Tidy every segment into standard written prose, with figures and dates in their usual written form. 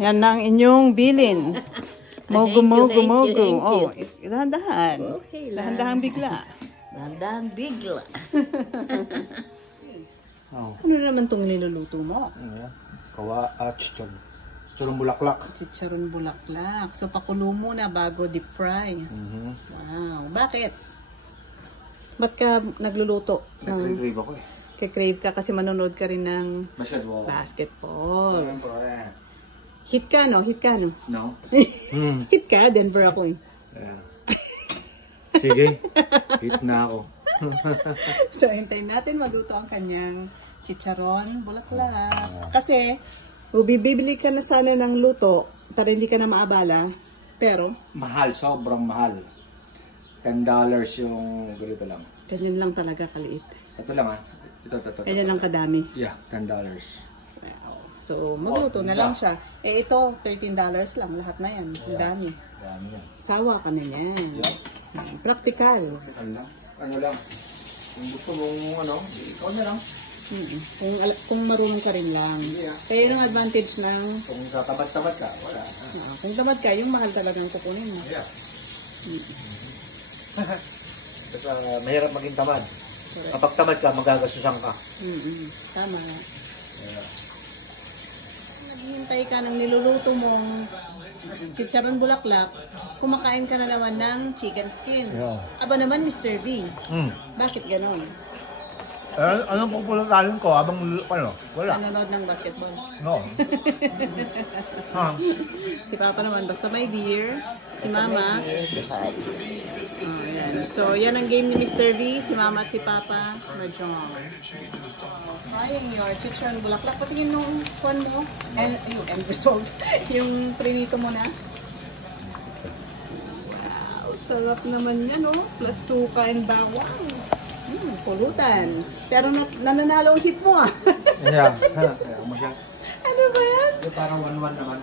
yan na ang inyong bilin. Mogo, mogo, mogo. Oh, dahan-dahan. Okay lang. Dahan-dahan bigla. Dahan-dahan bigla. Ano naman itong niluluto mo? Kawa at chicharon bulaklak. Chicharon bulaklak. So, pakulo muna bago deep fry. Wow. Bakit? Ba't ka nagluluto? Nag-crave ako eh. Kaya-crave ka kasi manonood ka rin ng basketball. Hit ka, no? Hit ka, no? No? Hit ka, Denver ako eh. Sige, hit na ako. So, hintayin natin maluto ang kanyang chicharon bulaklak. Kasi, bibili ka na sana ng luto para hindi ka na maabala. Pero, Mahal, sobrang mahal. $10 yung ganito lang. ganyan lang talaga kaliit. Ito lang ah. Ito. Ganyan lang kadami. Yeah, $10. Wow. So, magluto na lang siya. Eh, ito, $13 lang. Lahat na yan. Ang dami. Dami yan. Sawa ka na yan. Practical. Ano lang. Kung gusto mong ano, ikaw na lang. Kung marunong ka rin lang. Kaya yung advantage ng... Kung tatamad-tamad ka, wala. kung tamad ka, yung mahal talagang kukunin mo. Yeah. Kasi mahirap maging tamad. Kapag tamad ka, magagasusan ka. Tama. Naghihintay ka ng niluluto mong chicharon bulaklak, kumakain ka na naman ng chicken skin. Aba naman, Mr. V. Bakit ganon? Anong pupulutahin ko habang ano? Wala. Nanonood ng basketball. No. Si Papa naman, basta may beer. Si Mama. So, yan ang game ni Mr. V. Si Mama at si Papa. Mahjong. Trying your chicharon bulaklak. Patingin nung kuwan mo. Yung end result. Yung prinito mo na. Wow, sarap naman yan, oh. Plus suka and bawang. Pulutan. Pero nananalo ang hit mo, ah. Yeah. Kaya mo siya. Ano ba yan? Parang 1-1 naman.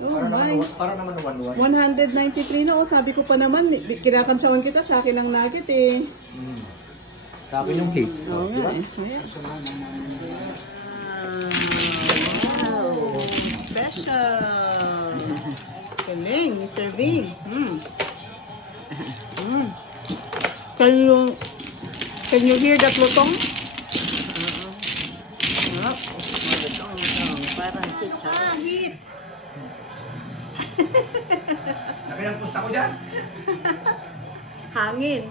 Oh my. Para naman 1-1. 193 na, oh. Sabi ko pa naman, kinakantsawan kita, sa akin ang nugget, eh. Sa akin yung cakes. Oo nga, eh. Wow. Special. Galing, Mr. V. Can you hear that lutong? Lutong. Parang chicharon. Hit! Nakilang pusta ko dyan. Hangin.